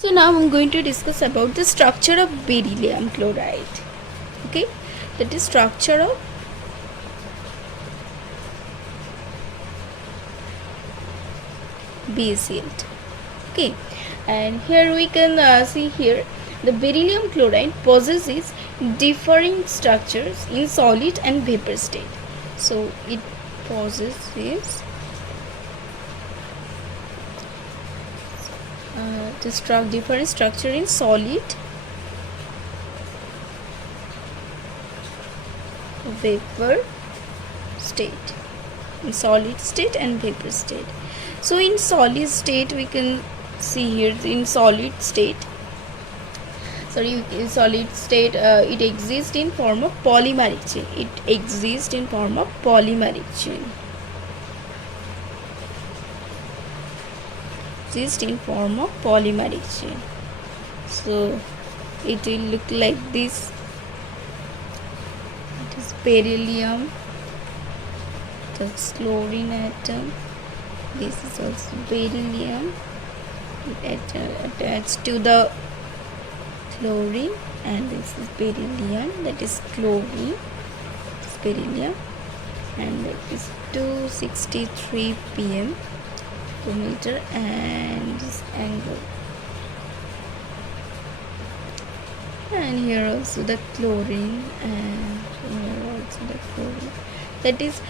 So now I'm going to discuss about the structure of beryllium chloride. Okay, that is structure of BeCl2. Okay, and here we can see here the beryllium chloride possesses differing structures in solid and vapor state. So it possesses different structure in solid, vapor state, in solid state and vapor state. So in solid state we can see here in solid state it exists in form of polymeric chain. So it will look like this. It is beryllium, that's chlorine atom. This is also beryllium. It attached to the chlorine, and this is beryllium, that is chlorine. This beryllium, and that is 263 pm per meter, and this angle. And here also the chlorine, and here also the chlorine. That is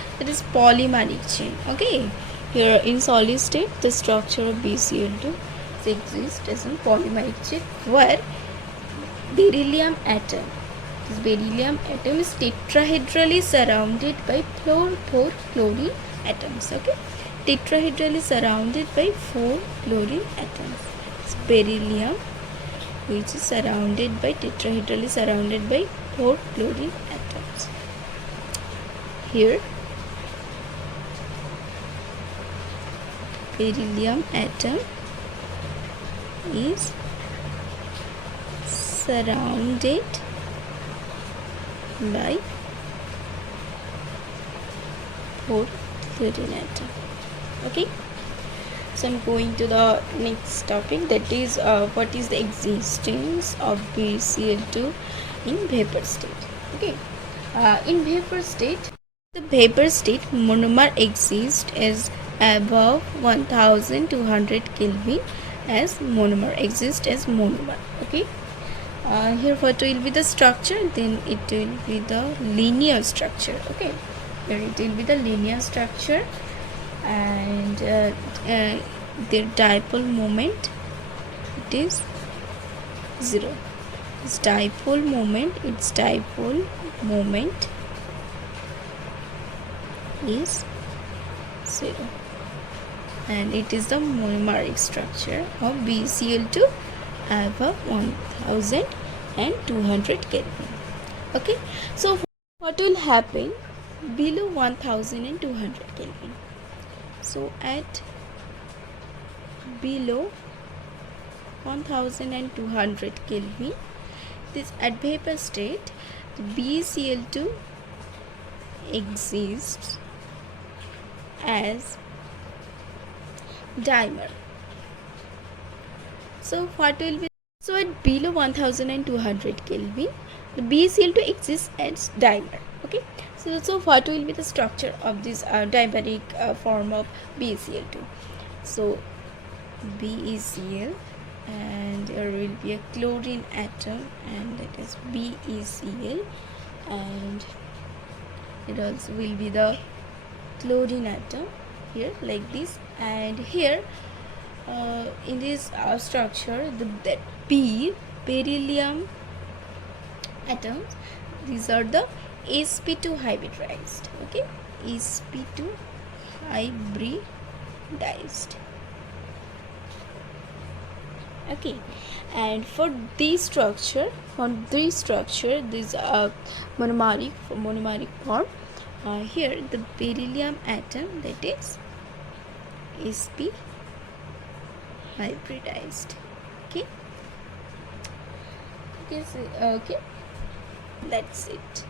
polymeric chain. Okay, here in solid state the structure of BeCl2 exists as a polymeric chain where beryllium atom is tetrahedrally surrounded by 4 chlorine atoms. Okay, tetrahedrally surrounded by 4 chlorine atoms. It's beryllium which is tetrahedrally surrounded by 4 chlorine atoms. Here beryllium atom is surrounded by 4 chlorine atom. Okay, so I'm going to the next topic, that is what is the existence of BeCl2 in vapor state. Okay, in vapor state, the vapor state monomer exists as above 1200 Kelvin as monomer. Okay, here what will be the structure? Then it will be the linear structure. Okay, here it will be the linear structure, and their dipole moment, it is 0. Its dipole moment is 0, and it is the monomeric structure of BeCl2 above 1200 Kelvin. Okay, so what will happen below 1200 Kelvin? So at below 1200 Kelvin, this at vapor state, the BeCl2 exists as dimer. So what will be? So at below 1200 Kelvin, the BeCl2 exists as dimer. Okay, so what will be the structure of this dimeric form of BeCl2? So BeCl, and there will be a chlorine atom, and that is BeCl, and it also will be the chlorine atom here like this, and here in this structure that beryllium atoms, these are the sp2 hybridized. Okay, sp2 hybridized. Okay, and for this structure, this monomeric form, here the beryllium atom, that is sp hybridized. Okay, okay, that's it.